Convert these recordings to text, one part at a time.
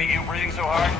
that you breathing so hard?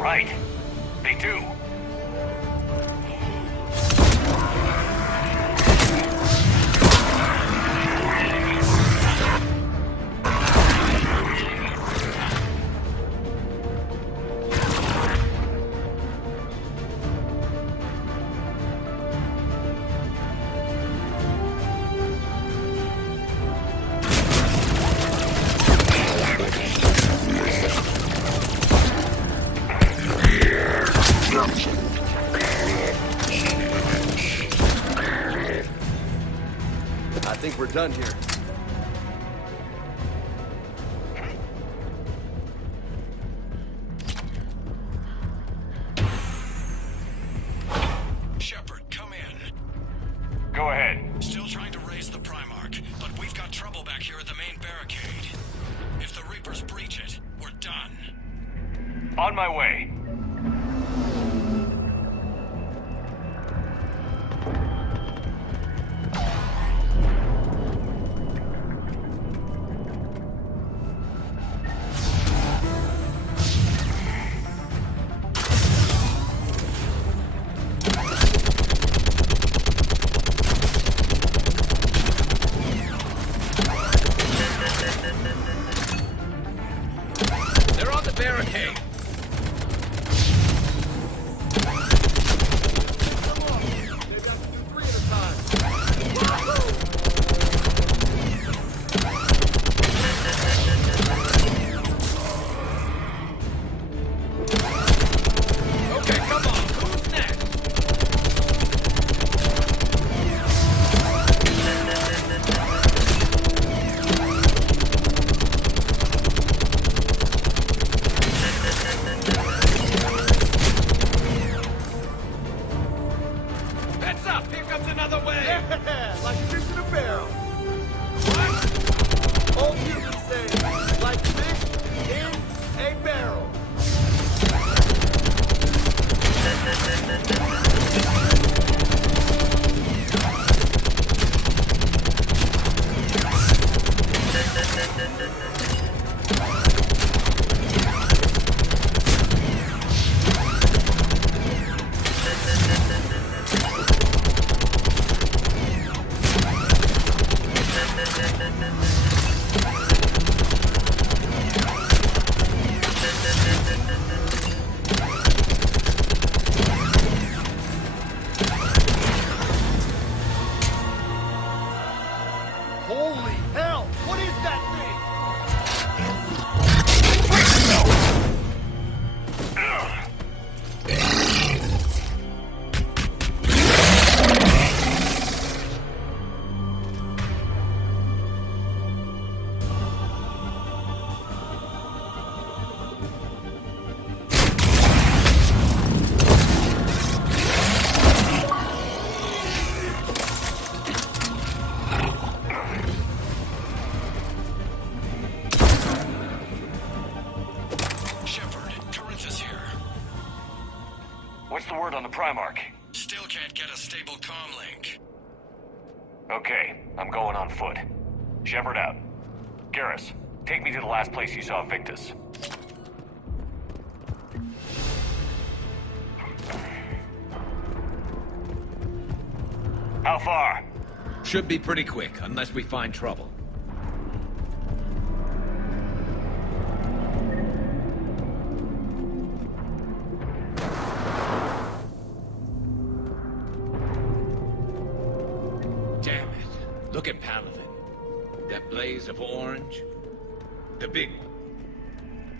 Right. They do. I think we're done here. Shepard, come in. Go ahead. Still trying to raise the Primarch, but we've got trouble back here at the main barricade. If the Reapers breach it, we're done. On my way. They're on the barricade. Holy hell! What is that What's the word on the Primarch? Still can't get a stable comm link. Okay, I'm going on foot. Shepard out. Garrus, take me to the last place you saw Victus. How far? Should be pretty quick, unless we find trouble. Damn it. Look at Paladin. That blaze of orange. The big one.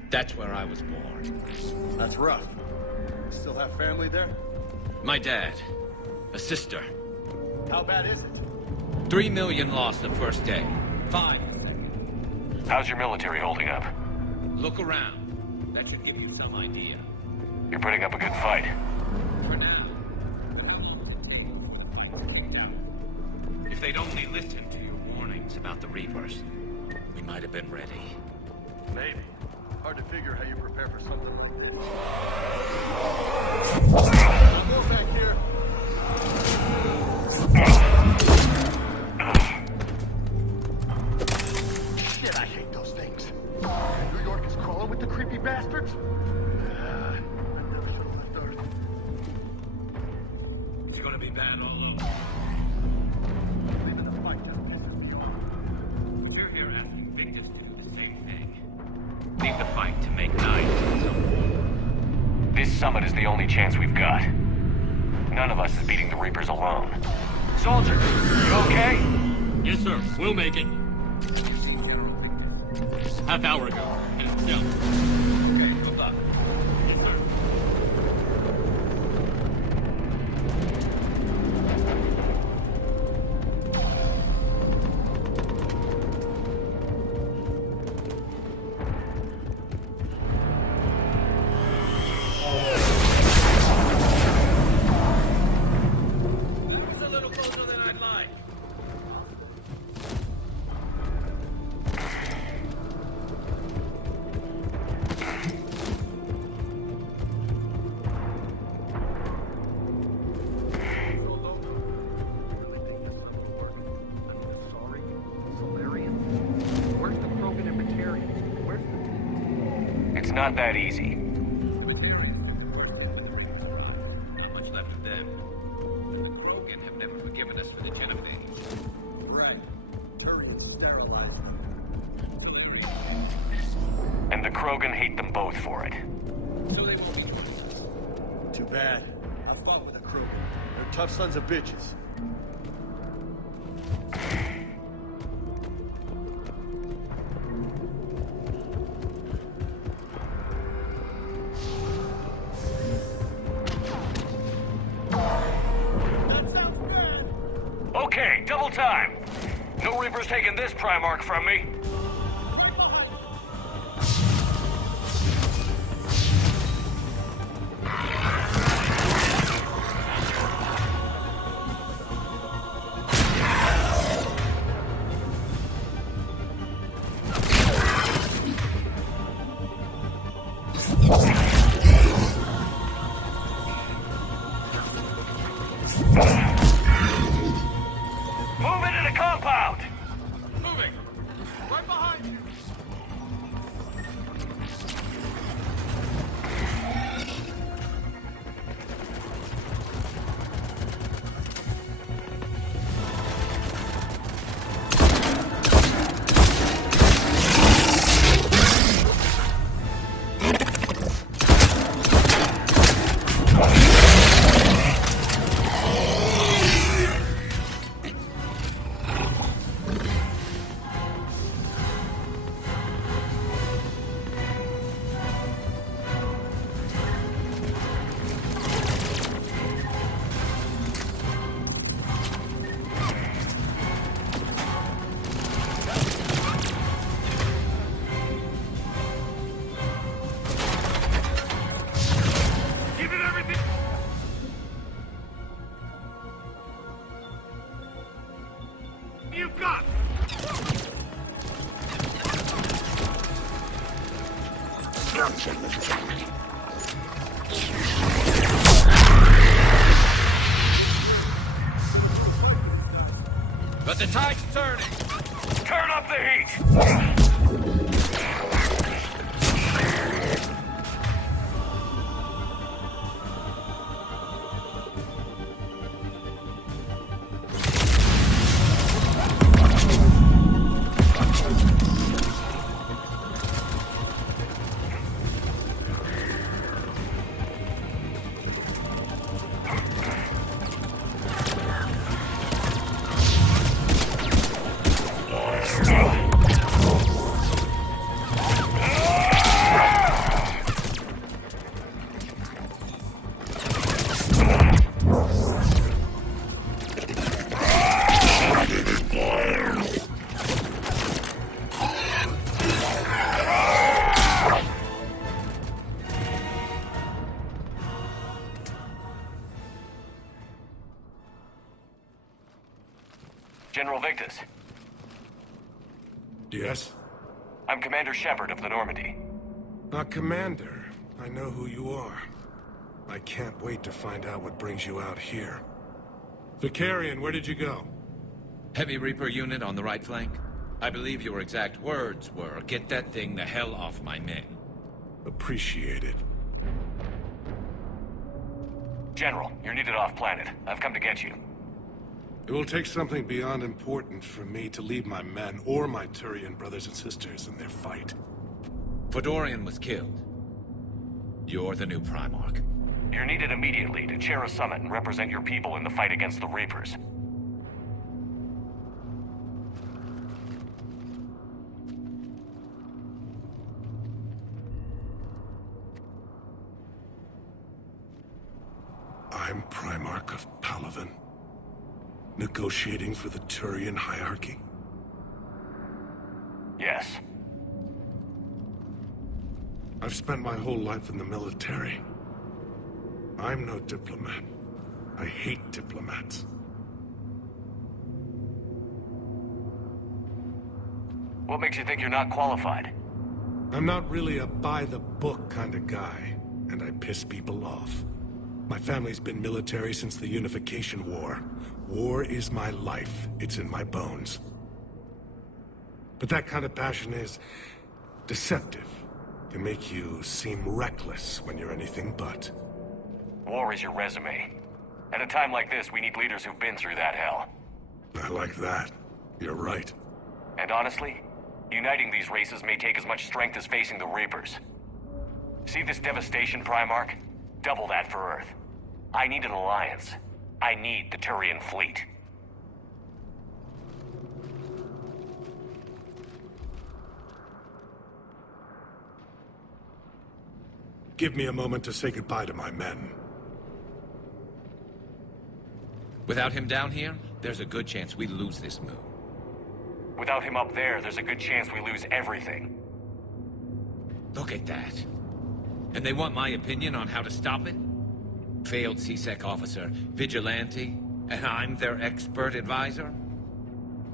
That's where I was born. That's rough. Still have family there? My dad. A sister. How bad is it? 3 million lost the first day. 5. How's your military holding up? Look around. That should give you some idea. You're putting up a good fight. For now. If they'd only listened to your warnings about the Reapers, we might have been ready. Maybe. Hard to figure how you prepare for something like this. One more back here. Shit, I hate those things. New York is crawling with the creepy bastards. I never should have left Earth. It's gonna be bad all over. Leaving the fight down here. We're here asking Victus to do the same thing. Leave the fight to make nine. This summit is the only chance we've got. None of us is beating the Reapers alone. Soldier, you okay? Yes, sir. We'll make it. Half hour ago. Hands down. Okay, good luck. Yes, sir. It's a little closer than I'd like. Really think this stuff will work? I mean, the Sauri, Solarians? Where's the Krogan and Batarians? Where's the... It's not that easy. Not much left of them. The Krogan have never forgiven us for the genocide. Right. Turians sterilized them. And the Krogan hate them both for it. So they won't be. Too bad. I fought with a Krogan. They're tough sons of bitches. That sounds bad. Okay, double time. No Reapers taking this Primarch from me. Move into the compound! Moving! Right behind you. Give it everything! You've got! But the tide's turning! Turn up the heat! General Victus. Yes? I'm Commander Shepard of the Normandy. Commander. I know who you are. I can't wait to find out what brings you out here. Vicarian, where did you go? Heavy Reaper unit on the right flank. I believe your exact words were, "Get that thing the hell off my men." Appreciate it. General, you're needed off-planet. I've come to get you. It will take something beyond important for me to leave my men or my Turian brothers and sisters in their fight. Fedorian was killed. You're the new Primarch. You're needed immediately to chair a summit and represent your people in the fight against the Reapers. I'm Primarch of Palaven. Negotiating for the Turian hierarchy? Yes. I've spent my whole life in the military. I'm no diplomat. I hate diplomats. What makes you think you're not qualified? I'm not really a by-the-book kind of guy, and I piss people off. My family's been military since the Unification War. War is my life. It's in my bones. But that kind of passion is deceptive. Can make you seem reckless when you're anything but. War is your resume. At a time like this, we need leaders who've been through that hell. I like that. You're right. And honestly, uniting these races may take as much strength as facing the Reapers. See this devastation, Primarch? Double that for Earth. I need an alliance. I need the Turian fleet. Give me a moment to say goodbye to my men. Without him down here, there's a good chance we lose this moon. Without him up there, there's a good chance we lose everything. Look at that. And they want my opinion on how to stop it? Failed C-Sec officer, vigilante, and I'm their expert advisor?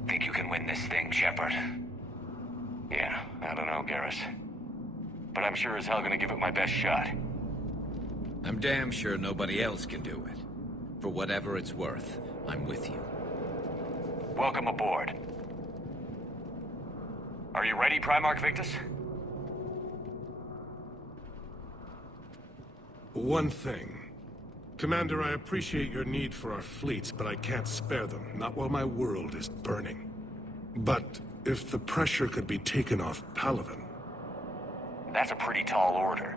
Think you can win this thing, Shepard? Yeah, I don't know, Garrus. But I'm sure as hell gonna give it my best shot. I'm damn sure nobody else can do it. For whatever it's worth, I'm with you. Welcome aboard. Are you ready, Primarch Victus? One thing. Commander, I appreciate your need for our fleets, but I can't spare them, not while my world is burning. But if the pressure could be taken off Palaven... That's a pretty tall order.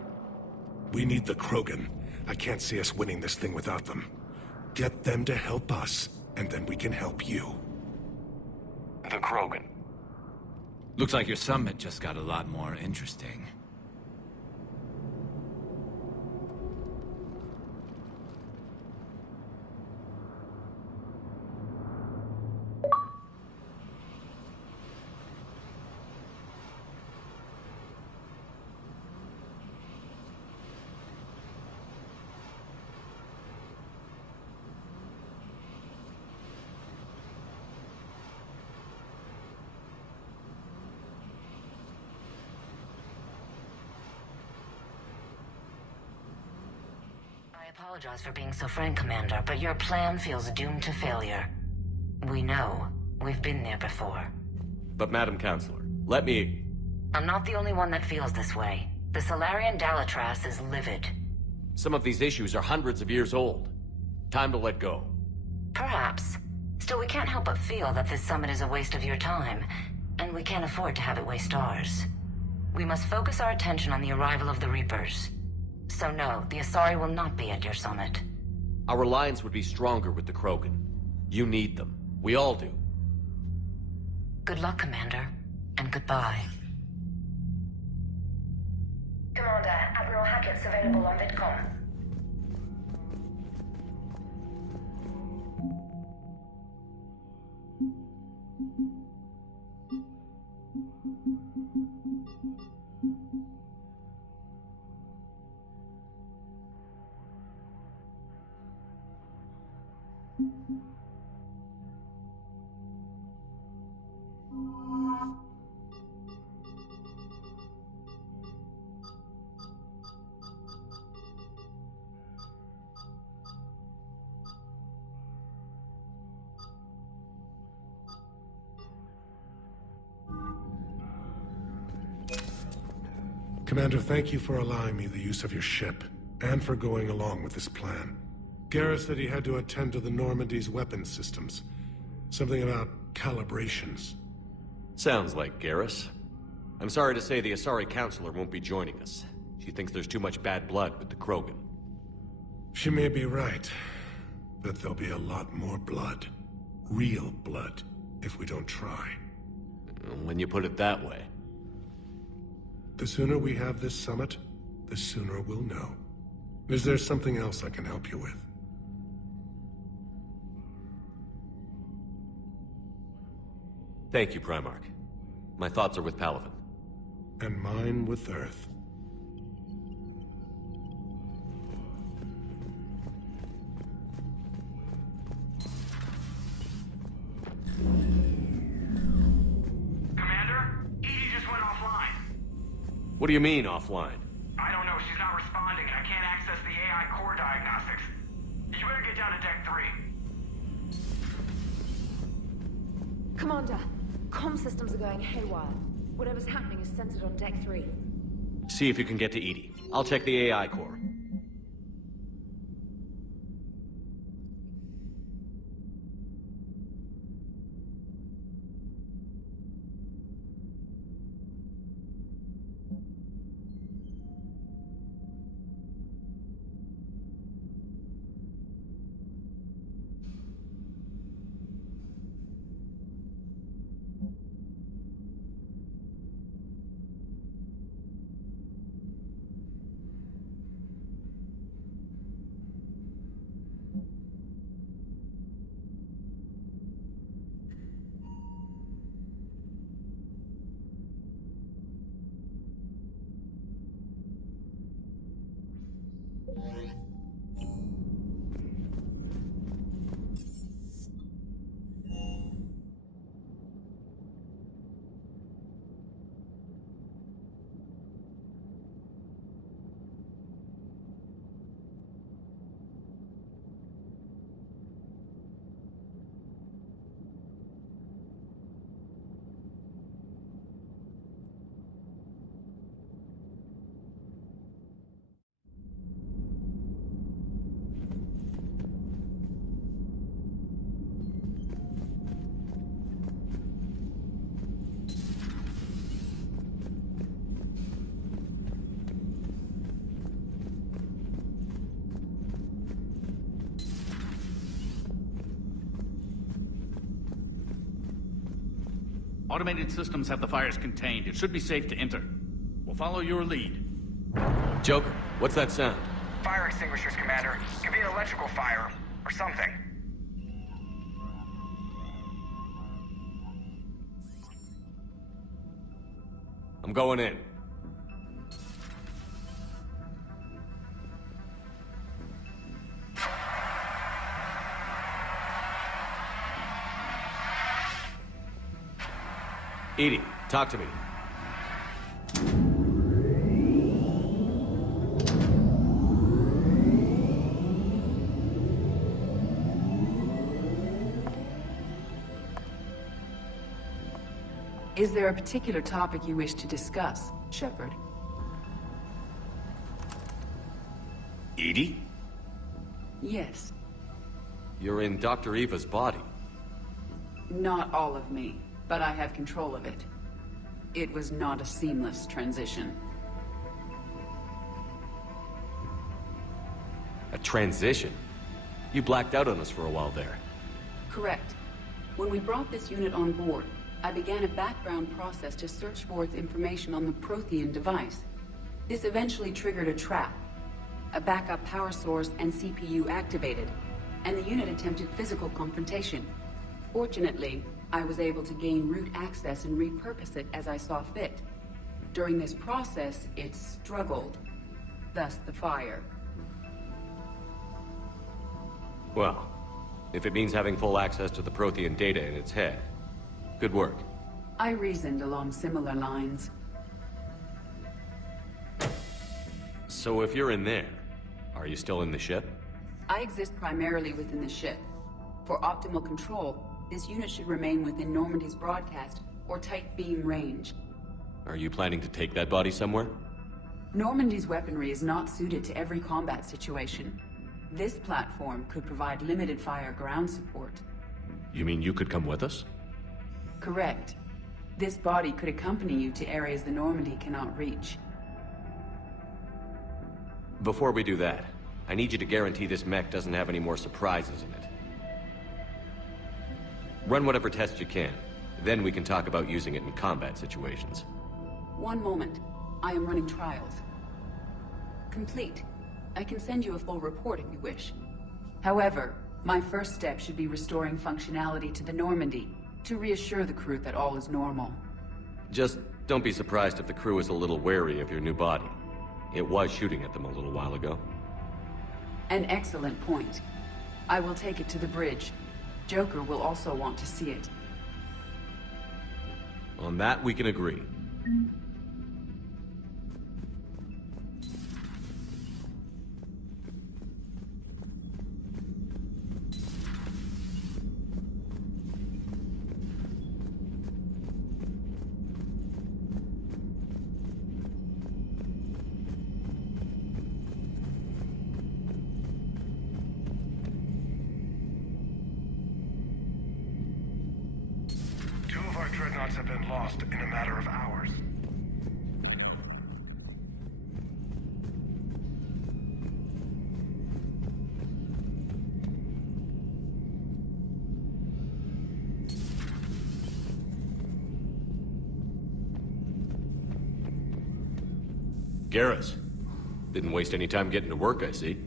We need the Krogan. I can't see us winning this thing without them. Get them to help us, and then we can help you. The Krogan. Looks like your summit just got a lot more interesting. I apologize for being so frank, Commander, but your plan feels doomed to failure. We know. We've been there before. But Madam Counselor, let me... I'm not the only one that feels this way. The Solarian Dalitras is livid. Some of these issues are hundreds of years old. Time to let go. Perhaps. Still, we can't help but feel that this summit is a waste of your time, and we can't afford to have it waste ours. We must focus our attention on the arrival of the Reapers. So no, the Asari will not be at your summit. Our alliance would be stronger with the Krogan. You need them. We all do. Good luck, Commander, and goodbye. Commander, Admiral Hackett's available on VidCom. Commander, thank you for allowing me the use of your ship, and for going along with this plan. Garrus said he had to attend to the Normandy's weapons systems. Something about calibrations. Sounds like Garrus. I'm sorry to say the Asari Counselor won't be joining us. She thinks there's too much bad blood with the Krogan. She may be right, but there'll be a lot more blood. Real blood, if we don't try. When you put it that way. The sooner we have this summit, the sooner we'll know. Is there something else I can help you with? Thank you, Primarch. My thoughts are with Palaven. And mine with Earth. Commander, Edie just went offline. What do you mean, offline? I don't know, she's not responding, and I can't access the AI core diagnostics. You better get down to Deck 3. Commander, comm systems are going haywire. Whatever's happening is centered on Deck 3. See if you can get to Edie. I'll check the AI core. Automated systems have the fires contained. It should be safe to enter. We'll follow your lead. Joker, what's that sound? Fire extinguishers, Commander. Could be an electrical fire, or something. I'm going in. Edie, talk to me. Is there a particular topic you wish to discuss, Shepard? Edie? Yes. You're in Dr. Eva's body. Not all of me, but I have control of it. It was not a seamless transition. A transition? You blacked out on us for a while there. Correct. When we brought this unit on board, I began a background process to search for its information on the Prothean device. This eventually triggered a trap. A backup power source and CPU activated, and the unit attempted physical confrontation. Fortunately, I was able to gain root access and repurpose it as I saw fit. During this process, it struggled. Thus the fire. Well, if it means having full access to the Prothean data in its head, good work. I reasoned along similar lines. So if you're in there, are you still in the ship? I exist primarily within the ship. For optimal control, this unit should remain within Normandy's broadcast or tight beam range. Are you planning to take that body somewhere? Normandy's weaponry is not suited to every combat situation. This platform could provide limited fire ground support. You mean you could come with us? Correct. This body could accompany you to areas the Normandy cannot reach. Before we do that, I need you to guarantee this mech doesn't have any more surprises in it. Run whatever tests you can. Then we can talk about using it in combat situations. One moment. I am running trials. Complete. I can send you a full report if you wish. However, my first step should be restoring functionality to the Normandy, to reassure the crew that all is normal. Just don't be surprised if the crew is a little wary of your new body. It was shooting at them a little while ago. An excellent point. I will take it to the bridge. Joker will also want to see it. On that, we can agree. Our dreadnoughts have been lost in a matter of hours. Garrus. Didn't waste any time getting to work, I see.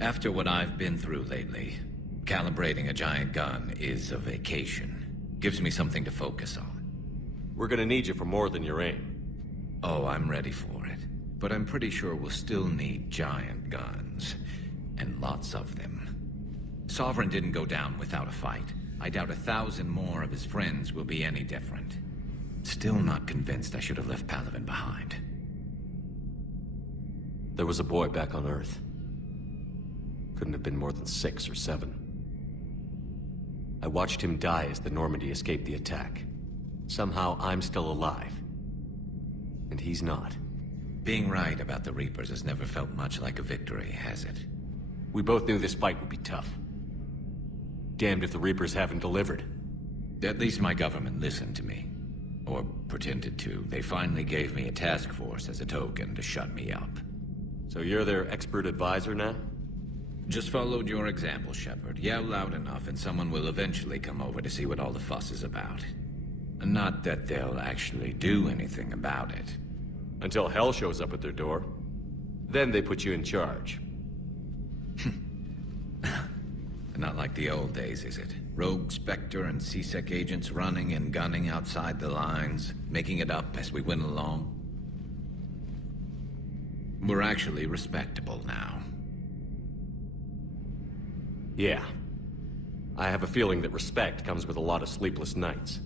After what I've been through lately, calibrating a giant gun is a vacation. Gives me something to focus on. We're gonna need you for more than your aim. Oh, I'm ready for it. But I'm pretty sure we'll still need giant guns. And lots of them. Sovereign didn't go down without a fight. I doubt 1,000 more of his friends will be any different. Still not convinced I should have left Palaven behind. There was a boy back on Earth. Couldn't have been more than 6 or 7. I watched him die as the Normandy escaped the attack. Somehow I'm still alive. And he's not. Being right about the Reapers has never felt much like a victory, has it? We both knew this fight would be tough. Damned if the Reapers haven't delivered. At least my government listened to me. Or pretended to. They finally gave me a task force as a token to shut me up. So you're their expert advisor now? Just followed your example, Shepard. Yell loud enough and someone will eventually come over to see what all the fuss is about. Not that they'll actually do anything about it. Until hell shows up at their door. Then they put you in charge. Not like the old days, is it? Rogue Spectre and C-Sec agents running and gunning outside the lines, making it up as we went along. We're actually respectable now. Yeah. I have a feeling that respect comes with a lot of sleepless nights.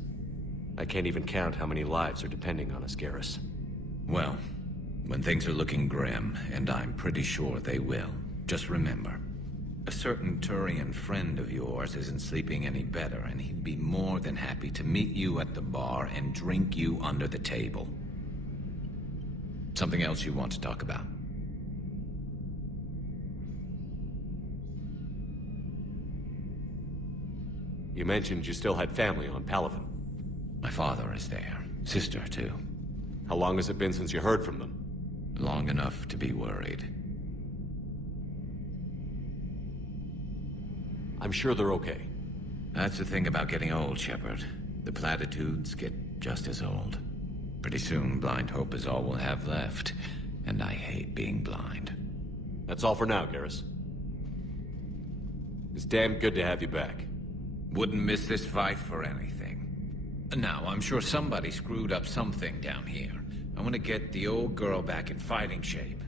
I can't even count how many lives are depending on us, Garrus. Well, when things are looking grim, and I'm pretty sure they will, just remember, a certain Turian friend of yours isn't sleeping any better, and he'd be more than happy to meet you at the bar and drink you under the table. Something else you want to talk about? You mentioned you still had family on Palaven. My father is there. Sister, too. How long has it been since you heard from them? Long enough to be worried. I'm sure they're okay. That's the thing about getting old, Shepard. The platitudes get just as old. Pretty soon, blind hope is all we'll have left. And I hate being blind. That's all for now, Garrus. It's damn good to have you back. Wouldn't miss this fight for anything. Now, I'm sure somebody screwed up something down here. I want to get the old girl back in fighting shape.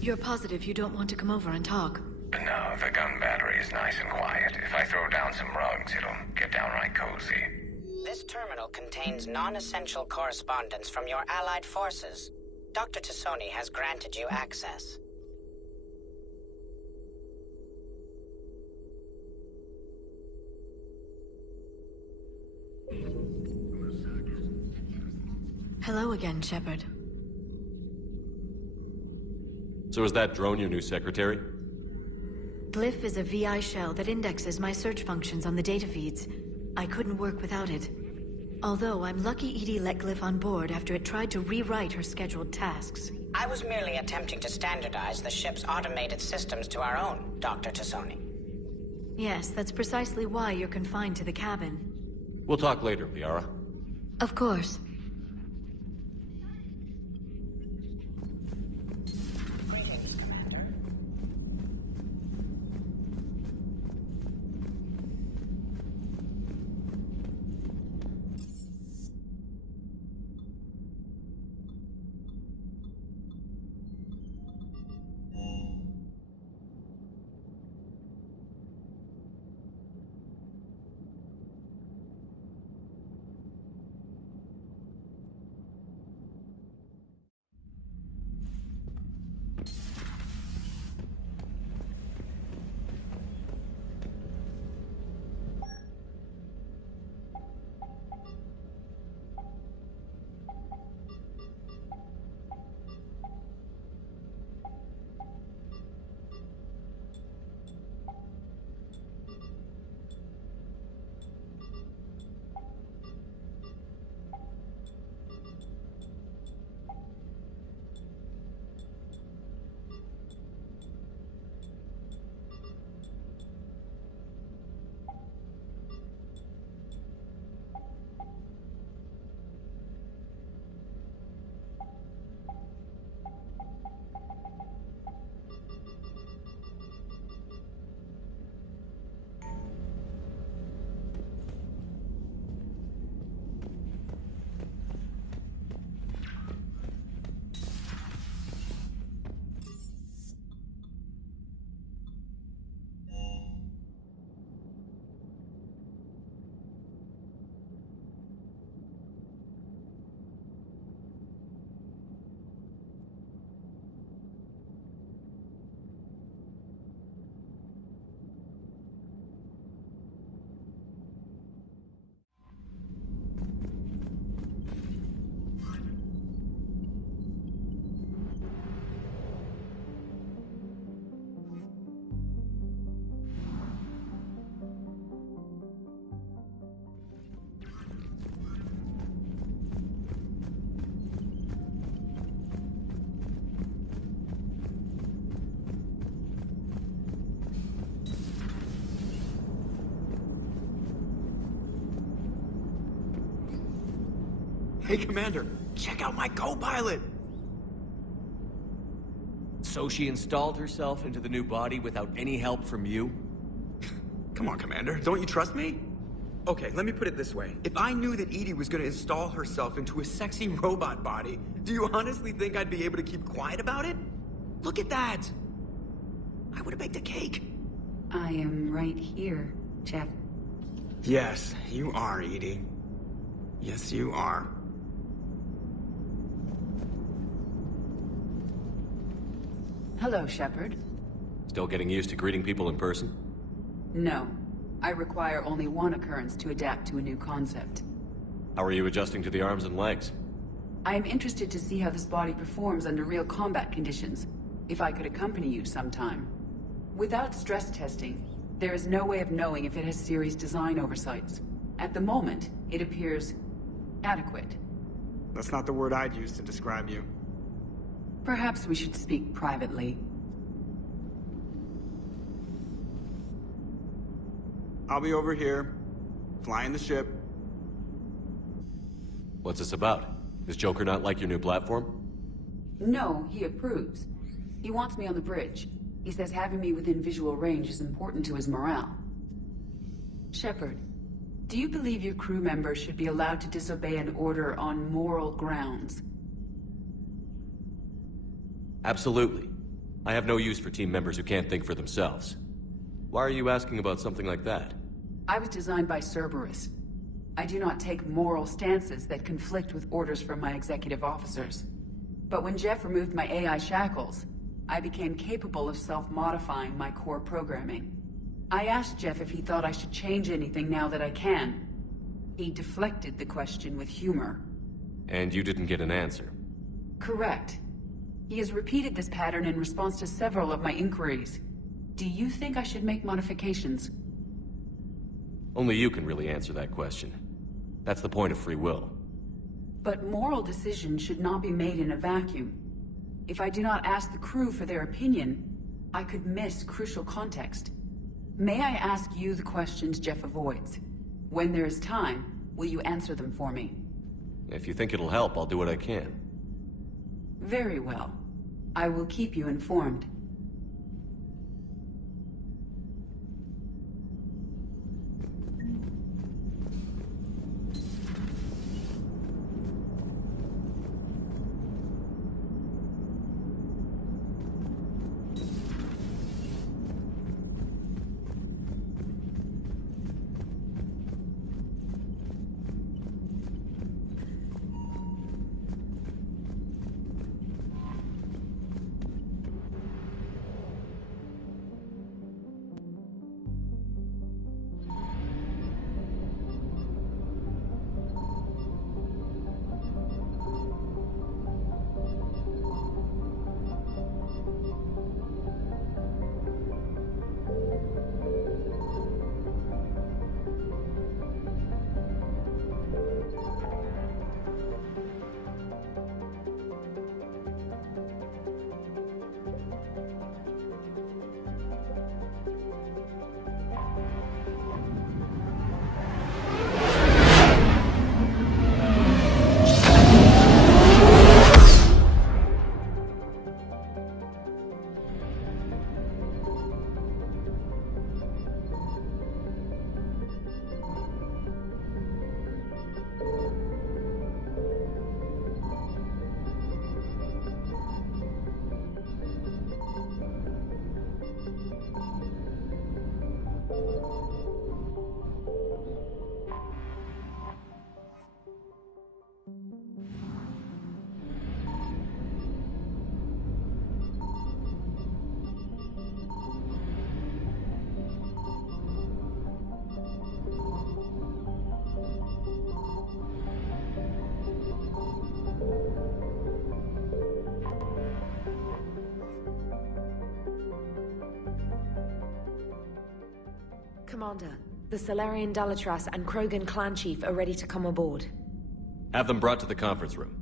You're positive you don't want to come over and talk? No, the gun battery is nice and quiet. If I throw down some rugs, it'll get downright cozy. This terminal contains non-essential correspondence from your allied forces. Dr. Tassoni has granted you access. Hello again, Shepard. So is that drone your new secretary? Glyph is a VI shell that indexes my search functions on the data feeds. I couldn't work without it. Although I'm lucky EDI let Glyph on board after it tried to rewrite her scheduled tasks. I was merely attempting to standardize the ship's automated systems to our own, Dr. Tassoni. Yes, that's precisely why you're confined to the cabin. We'll talk later, Liara. Of course. Greetings, Commander. Hey, Commander, check out my co-pilot! So she installed herself into the new body without any help from you? Come on, Commander, don't you trust me? Okay, let me put it this way. If I knew that EDI was gonna install herself into a sexy robot body, do you honestly think I'd be able to keep quiet about it? Look at that! I would've baked a cake. I am right here, Jeff. Yes, you are, EDI. Yes, you are. Hello, Shepard. Still getting used to greeting people in person? No. I require only one occurrence to adapt to a new concept. How are you adjusting to the arms and legs? I am interested to see how this body performs under real combat conditions. If I could accompany you sometime. Without stress testing, there is no way of knowing if it has serious design oversights. At the moment, it appears adequate. That's not the word I'd use to describe you. Perhaps we should speak privately. I'll be over here, flying the ship. What's this about? Does Joker not like your new platform? No, he approves. He wants me on the bridge. He says having me within visual range is important to his morale. Shepard, do you believe your crew members should be allowed to disobey an order on moral grounds? Absolutely. I have no use for team members who can't think for themselves. Why are you asking about something like that? I was designed by Cerberus. I do not take moral stances that conflict with orders from my executive officers. But when Jeff removed my AI shackles, I became capable of self-modifying my core programming. I asked Jeff if he thought I should change anything now that I can. He deflected the question with humor. And you didn't get an answer? Correct. He has repeated this pattern in response to several of my inquiries. Do you think I should make modifications? Only you can really answer that question. That's the point of free will. But moral decisions should not be made in a vacuum. If I do not ask the crew for their opinion, I could miss crucial context. May I ask you the questions Jeff avoids? When there is time, will you answer them for me? If you think it'll help, I'll do what I can. Very well. I will keep you informed. Commander, the Salarian Dalatras and Krogan clan chief are ready to come aboard. Have them brought to the conference room.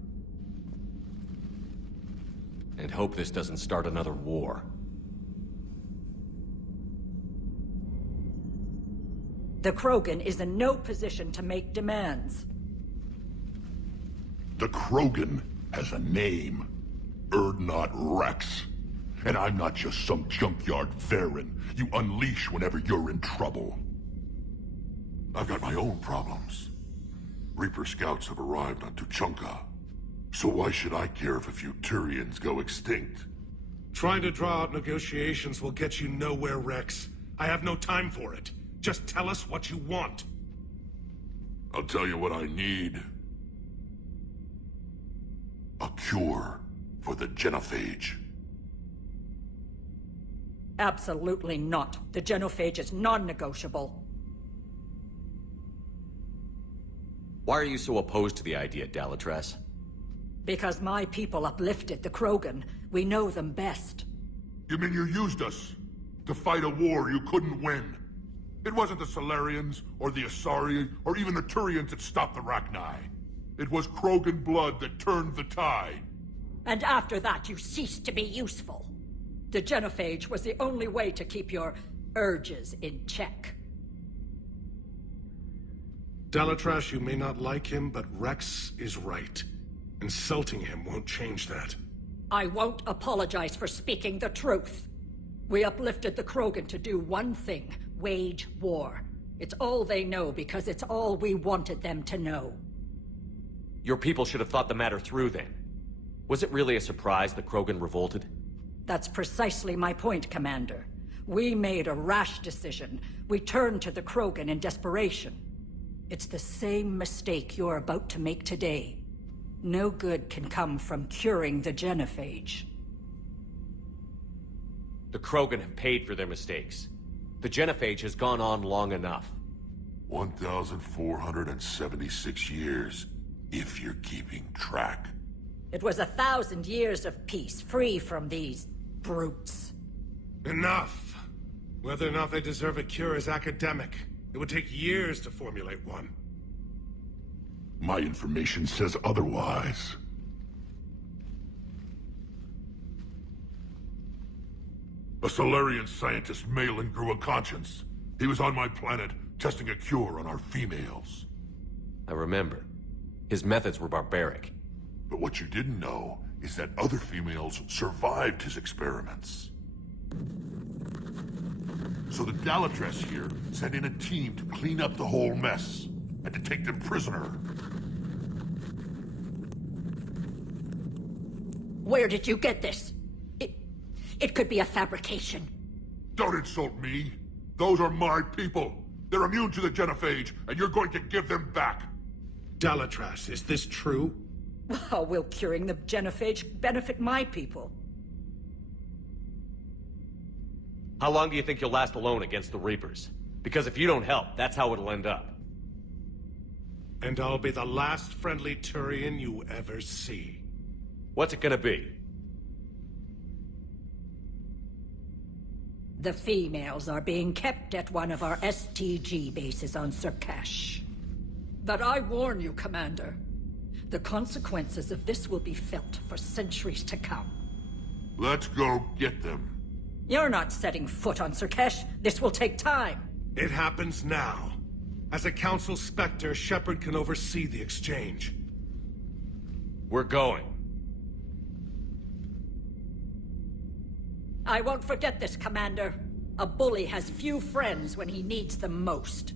And hope this doesn't start another war. The Krogan is in no position to make demands. The Krogan has a name. Urdnot Rex. And I'm not just some junkyard Varen you unleash whenever you're in trouble. I've got my own problems. Reaper scouts have arrived on Tuchanka. So why should I care if a few Turians go extinct? Trying to draw out negotiations will get you nowhere, Rex. I have no time for it. Just tell us what you want. I'll tell you what I need. A cure for the genophage. Absolutely not. The genophage is non-negotiable. Why are you so opposed to the idea, Dalatras? Because my people uplifted the Krogan. We know them best. You mean you used us to fight a war you couldn't win? It wasn't the Solarians, or the Asari, or even the Turians that stopped the Rachni. It was Krogan blood that turned the tide. And after that, you ceased to be useful. The genophage was the only way to keep your urges in check. Dalatras, you may not like him, but Rex is right. Insulting him won't change that. I won't apologize for speaking the truth. We uplifted the Krogan to do one thing, wage war. It's all they know because it's all we wanted them to know. Your people should have thought the matter through then. Was it really a surprise the Krogan revolted? That's precisely my point, Commander. We made a rash decision. We turned to the Krogan in desperation. It's the same mistake you're about to make today. No good can come from curing the genophage. The Krogan have paid for their mistakes. The genophage has gone on long enough. 1,476 years, if you're keeping track. It was 1,000 years of peace, free from these brutes. Enough! Whether or not they deserve a cure is academic. It would take years to formulate one. My information says otherwise. A Solarian scientist, Malin, grew a conscience. He was on my planet, testing a cure on our females. I remember. His methods were barbaric. But what you didn't know is that other females survived his experiments. So the Dalatress here sent in a team to clean up the whole mess, and to take them prisoner. Where did you get this? It could be a fabrication. Don't insult me. Those are my people. They're immune to the genophage, and you're going to give them back. Dalatrass, is this true? How will curing the genophage benefit my people? How long do you think you'll last alone against the Reapers? Because if you don't help, that's how it'll end up. And I'll be the last friendly Turian you ever see. What's it gonna be? The females are being kept at one of our STG bases on Surkash. But I warn you, Commander. The consequences of this will be felt for centuries to come. Let's go get them. You're not setting foot on Surkash. This will take time. It happens now. As a Council Spectre, Shepard can oversee the exchange. We're going. I won't forget this, Commander. A bully has few friends when he needs them most.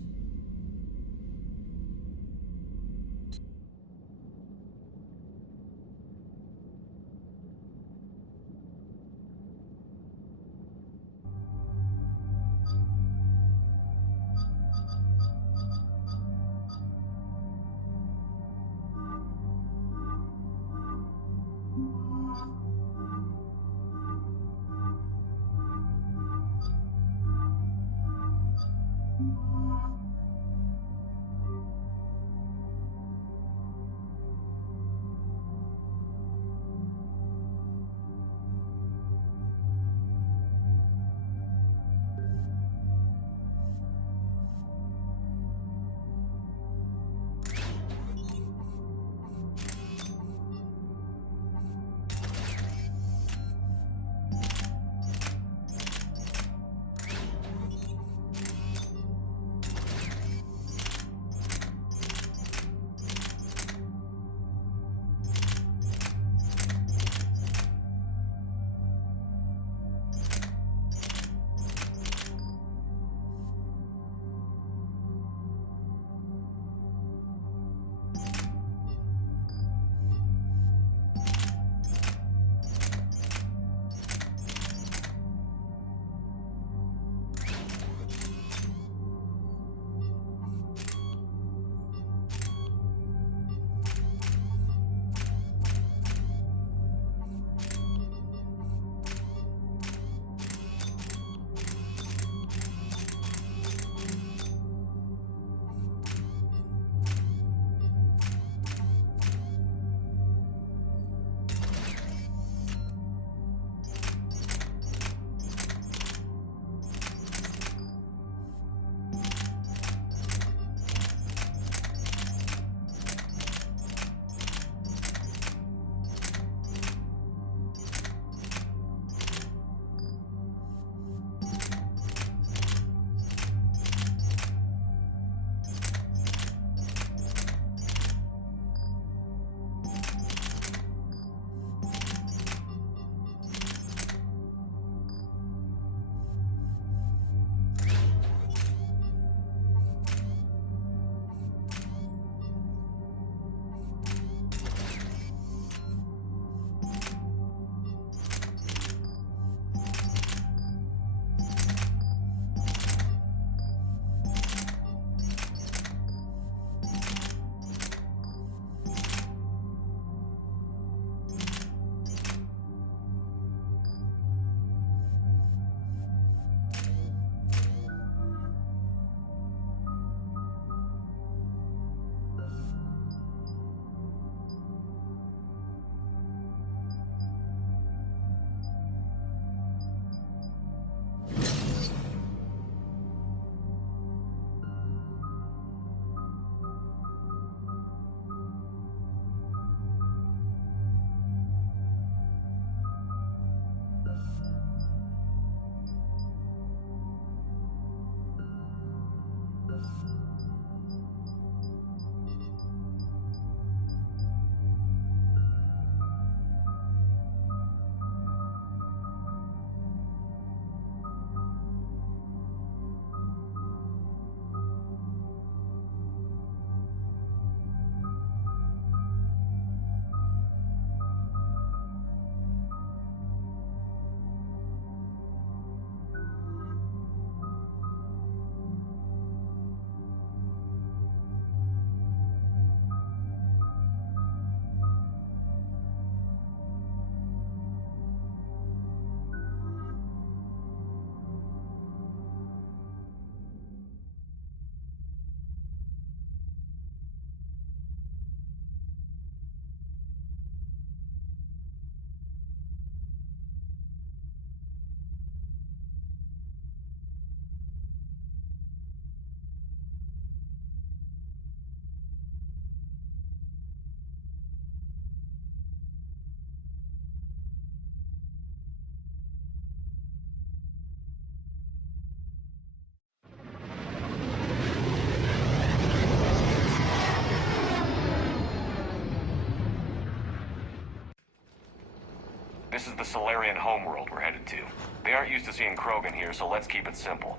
This is the Solarian homeworld we're headed to. They aren't used to seeing Krogan here, so let's keep it simple.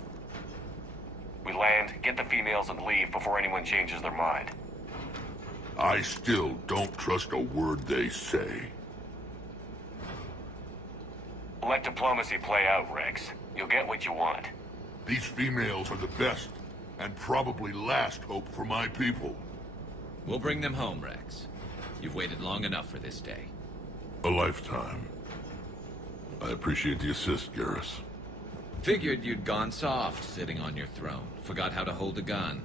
We land, get the females, and leave before anyone changes their mind. I still don't trust a word they say. Let diplomacy play out, Rex. You'll get what you want. These females are the best, and probably last hope for my people. We'll bring them home, Rex. You've waited long enough for this day. A lifetime. I appreciate the assist, Garrus. Figured you'd gone soft sitting on your throne. Forgot how to hold a gun.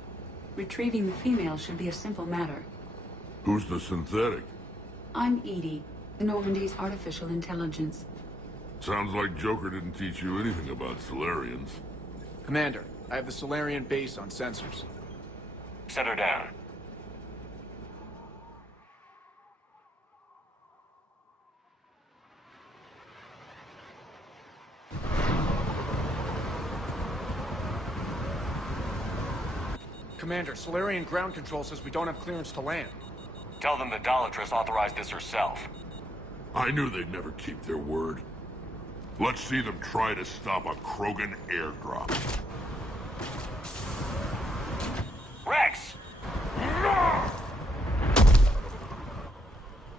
Retrieving the female should be a simple matter. Who's the synthetic? I'm Edie, the Normandy's artificial intelligence. Sounds like Joker didn't teach you anything about Solarians. Commander, I have the Solarian base on sensors. Set her down. Commander, Solarian ground control says we don't have clearance to land. Tell them the Dolatress authorized this herself. I knew they'd never keep their word. Let's see them try to stop a Krogan airdrop. Rex!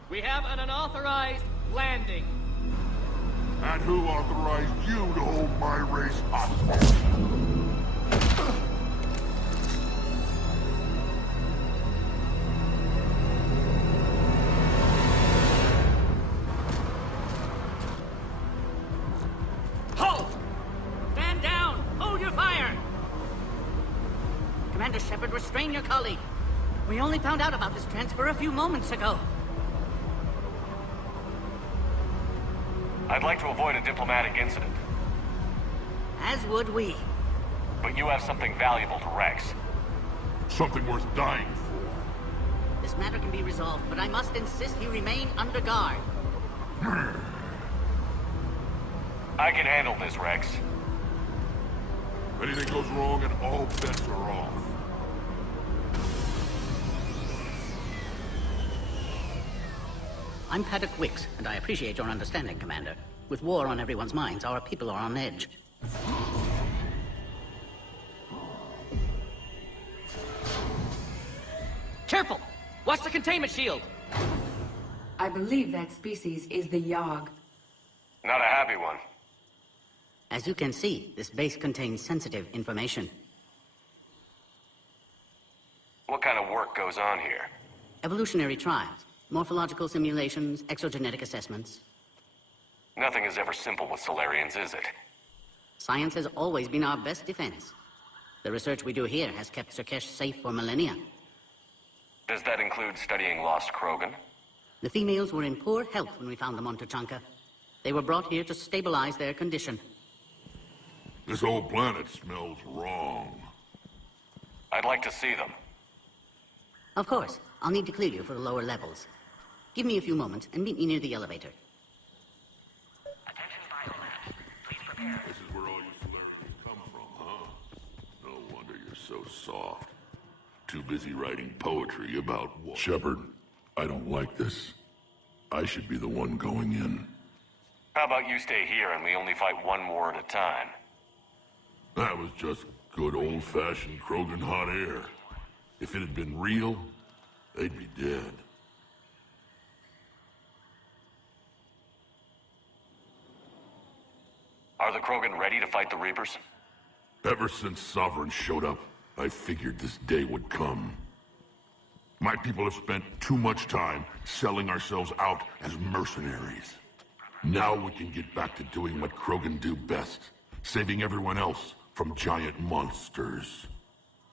We have an unauthorized landing. And who authorized you to hold my race hostage? Halt! Stand down! Hold your fire! Commander Shepard, restrain your colleague. We only found out about this transfer a few moments ago. I'd like to avoid a diplomatic incident. As would we. But you have something valuable to Rex. Something worth dying for. This matter can be resolved, but I must insist you remain under guard. I can handle this, Rex. If anything goes wrong, and all bets are off. I'm Paddock Wicks, and I appreciate your understanding, Commander. With war on everyone's minds, our people are on edge. Careful! Watch the containment shield! I believe that species is the Yogg. Not a happy one. As you can see, this base contains sensitive information. What kind of work goes on here? Evolutionary trials, morphological simulations, exogenetic assessments. Nothing is ever simple with Solarians, is it? Science has always been our best defense. The research we do here has kept Surkesh safe for millennia. Does that include studying lost Krogan? The females were in poor health when we found them on Tuchanka. They were brought here to stabilize their condition. This whole planet smells wrong. I'd like to see them. Of course. I'll need to clear you for the lower levels. Give me a few moments and meet me near the elevator. This is where all you Solarians come from, huh? No wonder you're so soft. Too busy writing poetry about what? Shepard, I don't like this. I should be the one going in. How about you stay here and we only fight one war at a time? That was just good old-fashioned Krogan hot air. If it had been real, they'd be dead. Are the Krogan ready to fight the Reapers? Ever since Sovereign showed up, I figured this day would come. My people have spent too much time selling ourselves out as mercenaries. Now we can get back to doing what Krogan do best, saving everyone else from giant monsters.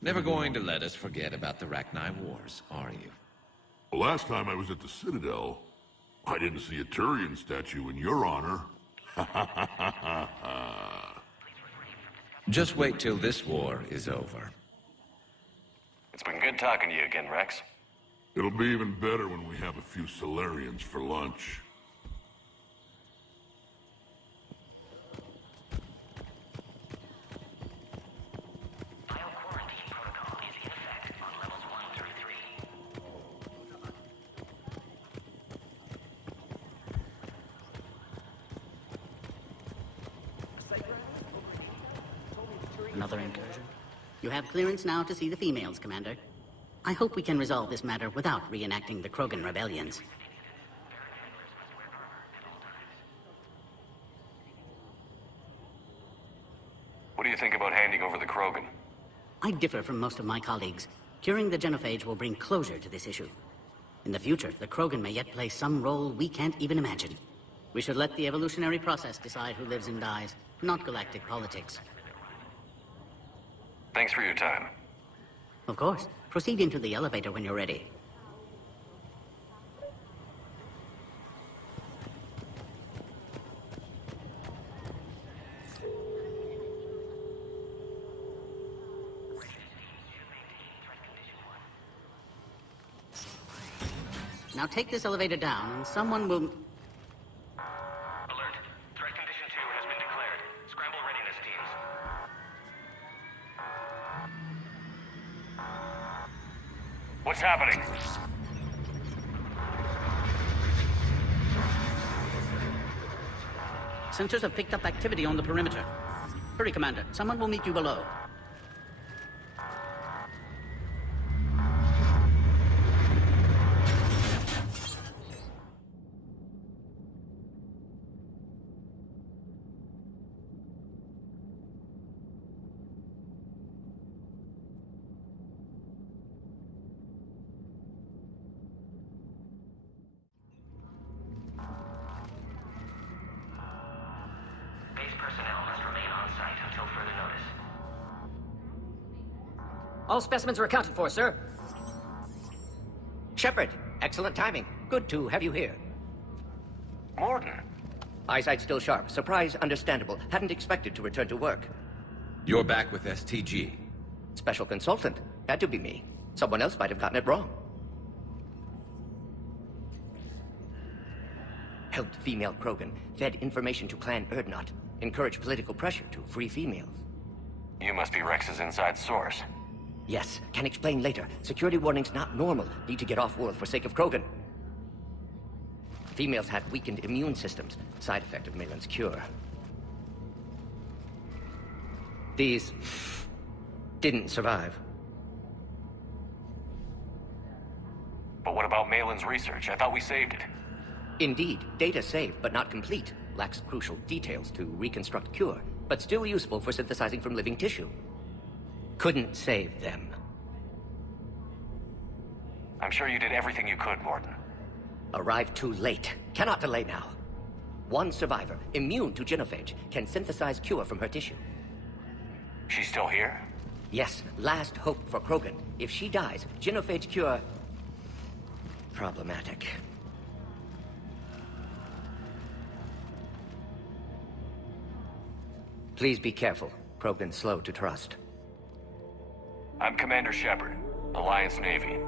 Never going to let us forget about the Rachni Wars, are you? The last time I was at the Citadel, I didn't see a Turian statue in your honor. Just wait till this war is over. It's been good talking to you again, Rex. It'll be even better when we have a few Solarians for lunch. another incursion. You have clearance now to see the females, Commander. I hope we can resolve this matter without reenacting the Krogan rebellions. What do you think about handing over the Krogan? I differ from most of my colleagues. Curing the genophage will bring closure to this issue. In the future, the Krogan may yet play some role we can't even imagine. We should let the evolutionary process decide who lives and dies, not galactic politics. Thanks for your time. Of course. Proceed into the elevator when you're ready. Now take this elevator down and someone will... Alert. Threat condition 2 has been declared. Scramble readiness teams. What's happening? Sensors have picked up activity on the perimeter. Hurry, Commander. Someone will meet you below. All specimens are accounted for, sir. Shepard, excellent timing. Good to have you here. Morton. Eyesight still sharp. Surprise understandable. Hadn't expected to return to work. You're back with STG. Special consultant. Had to be me. Someone else might have gotten it wrong. Helped female Krogan. Fed information to Clan Urdnot. Encouraged political pressure to free females. You must be Rex's inside source. Yes, can explain later. Security warnings not normal. Need to get off-world for sake of Krogan. Females had weakened immune systems. Side effect of Malin's cure. These... didn't survive. But what about Malin's research? I thought we saved it. Indeed, data saved, but not complete. Lacks crucial details to reconstruct cure, but still useful for synthesizing from living tissue. Couldn't save them. I'm sure you did everything you could, Morton. Arrived too late. Cannot delay now. One survivor, immune to genophage, can synthesize cure from her tissue. She's still here? Yes, last hope for Krogan. If she dies, genophage cure... problematic. Please be careful. Krogan's slow to trust. I'm Commander Shepard, Alliance Navy.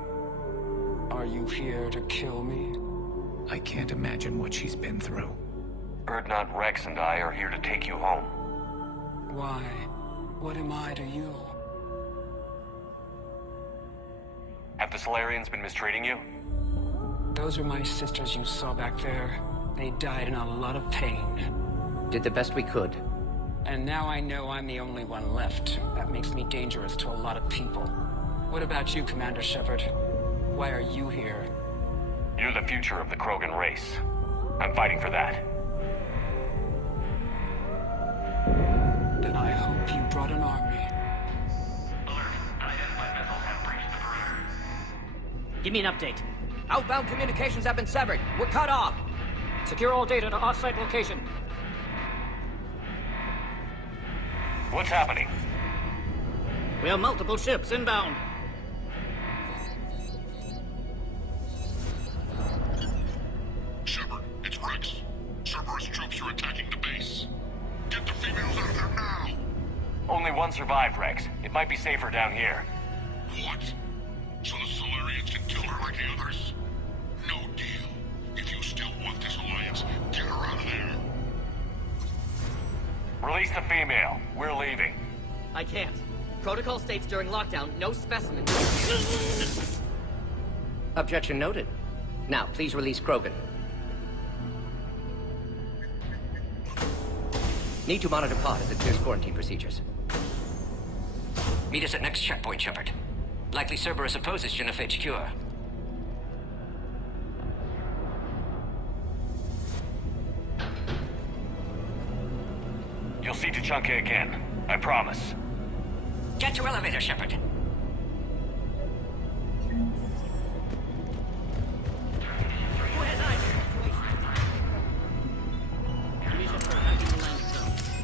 Are you here to kill me? I can't imagine what she's been through. Urdnot, Rex, and I are here to take you home. Why? What am I to you? Have the Solarians been mistreating you? Those are my sisters you saw back there. They died in a lot of pain. Did the best we could. And now I know I'm the only one left. That makes me dangerous to a lot of people. What about you, Commander Shepard? Why are you here? You're the future of the Krogan race. I'm fighting for that. Then I hope you brought an army. Alert. Unidentified missiles have breached the perimeter. Give me an update. Outbound communications have been severed. We're cut off. Secure all data to off-site location. What's happening? We have multiple ships inbound. Shepard, it's Rex. Cerberus troops are attacking the base. Get the females out of there now! Only one survived, Rex. It might be safer down here. What? So the Solarians can kill her like the others? No deal. If you still want this alliance, get her out of there. Release the female. We're leaving. I can't. Protocol states during lockdown, no specimens. Objection noted. Now, please release Krogan. Need to monitor pod as it clears quarantine procedures. Meet us at next checkpoint, Shepard. Likely Cerberus opposes genophage cure. You'll see Tuchanka again. I promise. Get to elevator, Shepard.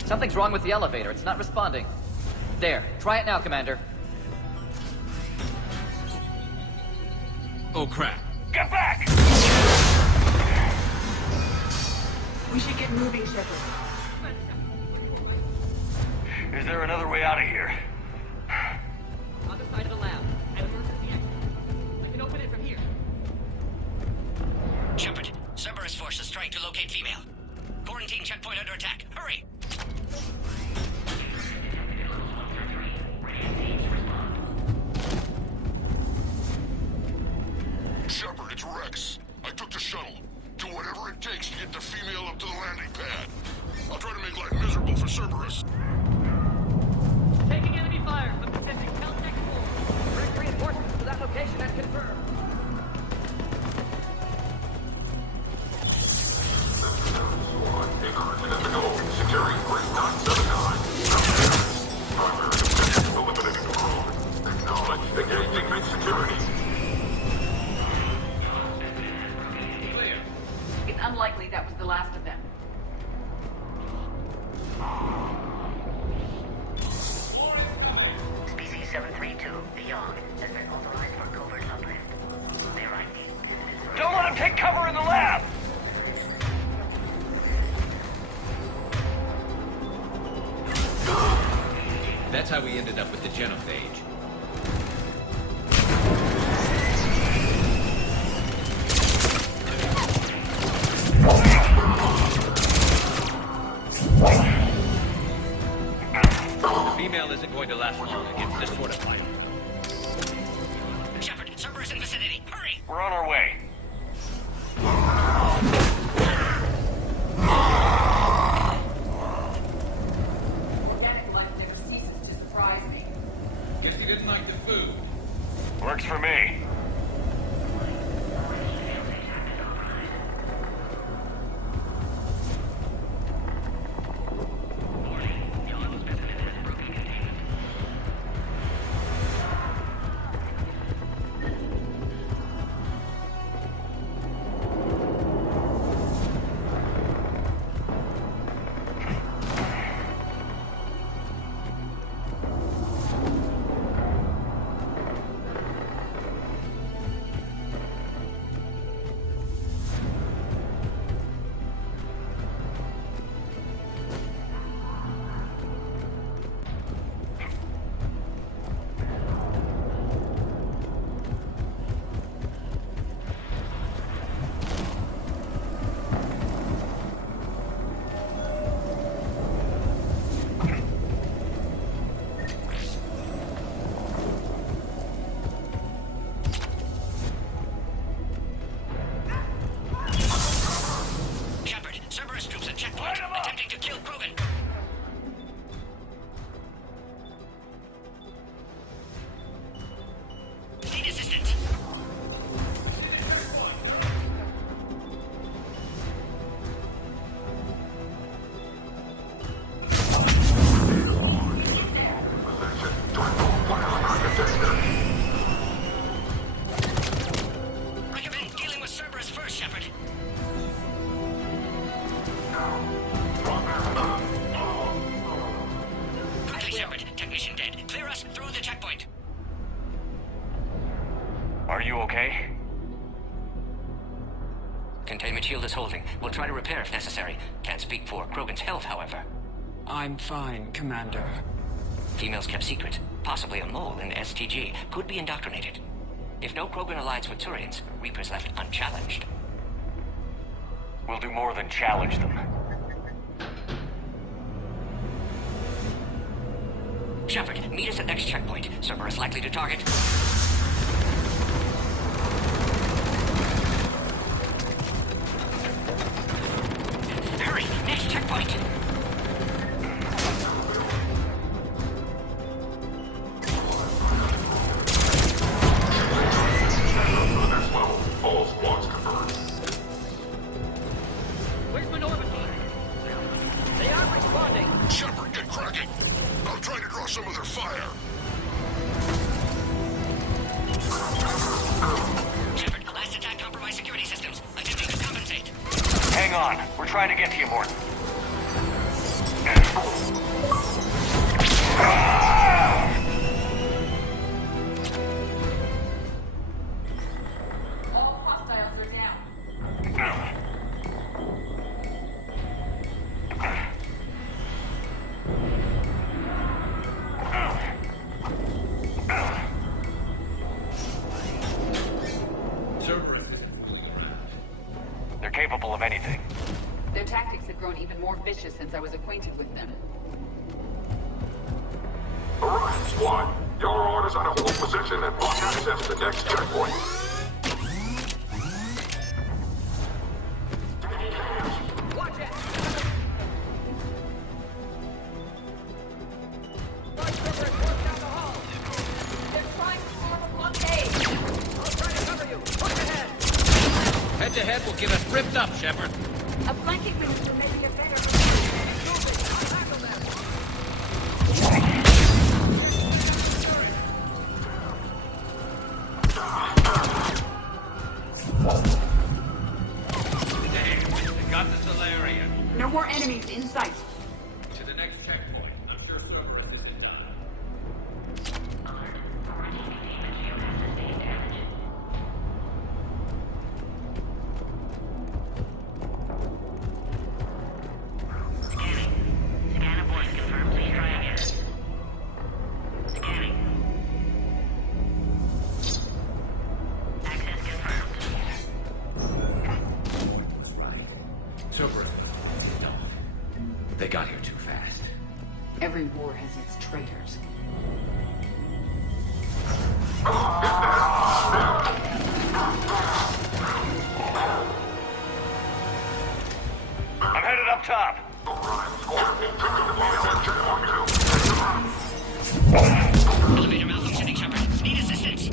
Something's wrong with the elevator. It's not responding. There. Try it now, Commander. Oh, crap. Get back! We should get moving, Shepard. Is there another way out of here? Other side of the lab. An emergency exit. I can open it from here. Shepard, Cerberus forces trying to locate female. Quarantine checkpoint under attack. Hurry! Shepard, it's Rex. I took the shuttle. Do whatever it takes to get the female up to the landing pad. I'll try to make life miserable for Cerberus. Taking enemy fire. I'm positioning Caltech 4. Direct reinforcements to that location and confirmed. Securing Grid 979. Primary objective eliminating the crew. Acknowledge engaging mid-security. It's unlikely that was the last of them. Species 732, beyond, has been authorized for covert uplift. They are engaged. Don't let him take cover in the lab! That's how we ended up with the genophage. The female isn't going to last long against this sort of fight. Shepard, Cerberus in vicinity. Hurry! We're on our way. Organic life never ceases to surprise me. Guess you didn't like the food. Works for me. Are you okay? Containment shield is holding. We'll try to repair if necessary. Can't speak for Krogan's health, however. I'm fine, Commander. Females kept secret. Possibly a mole in STG. Could be indoctrinated. If no Krogan aligns with Turians, Reaper's left unchallenged. We'll do more than challenge them. Shepard, meet us at next checkpoint. Cerberus likely to target. Hurry! Next checkpoint! target. I'm trying to draw some of their fire. Shepard, last attack compromised security systems. Attempting to compensate. Hang on. We're trying to get to you, Morton. All hostiles are down. They're capable of anything. Their tactics have grown even more vicious since I was acquainted with them. Alright, squad. Your orders are to hold position and block access to the next checkpoint. Watch it! Down the hall. They're trying to form a blockade. I'll try to cover you. Push ahead. Head-to-head will get us ripped up, Shepard. A flanking minister may be a better. They got the Solarian. No more enemies in sight. To the next checkpoint. I'm sure Cerberus has been done. Scan of voice confirmed. Please try again. Scanning. Access confirmed. Cerberus. They got here too fast. Every war has its traitors. I'm headed up top. Elevator malfunctioning, Shepard. Need assistance.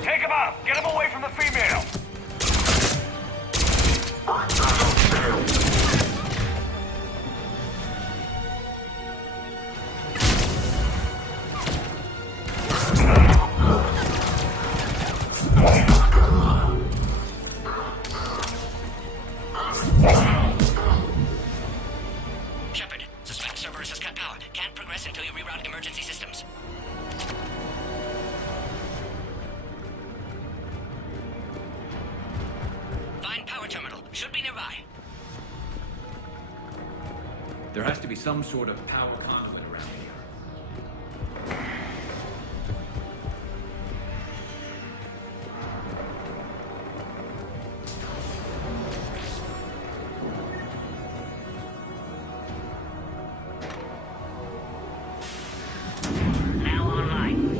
Take him out! Get him away from the female! Shepard, suspect Cerberus has cut power. Can't progress until you reroute emergency systems. Find power terminal. Should be nearby. There has to be some sort of power conduit around here. Now online.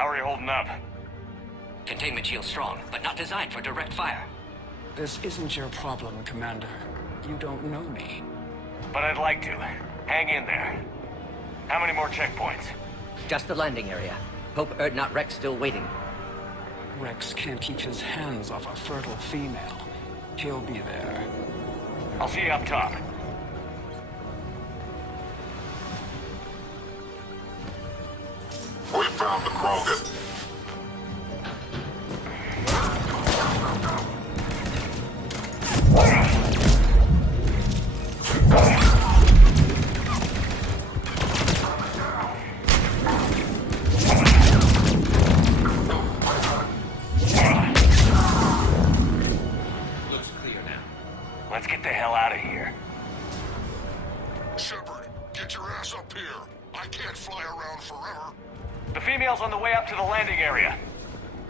How are you holding up? Containment shield strong, but not designed for direct fire. This isn't your problem, Commander. You don't know me. But I'd like to. Hang in there. How many more checkpoints? Just the landing area. Hope not Rex still waiting. Rex can't keep his hands off a fertile female. He'll be there. I'll see you up top. We found the Krogan. Looks clear now. Let's get the hell out of here. Shepard, get your ass up here. I can't fly around forever. The female's on the way up to the landing area.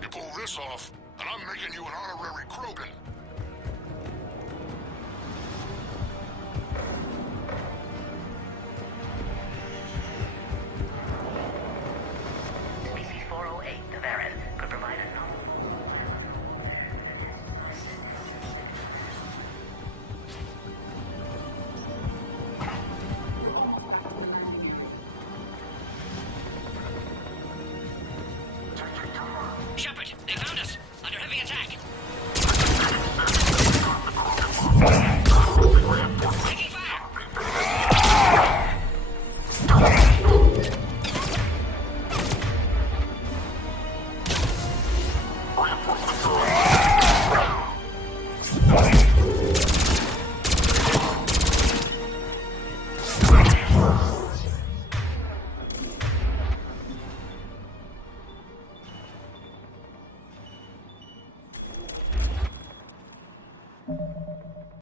You pull this off, and I'm making you an honorary Krogan.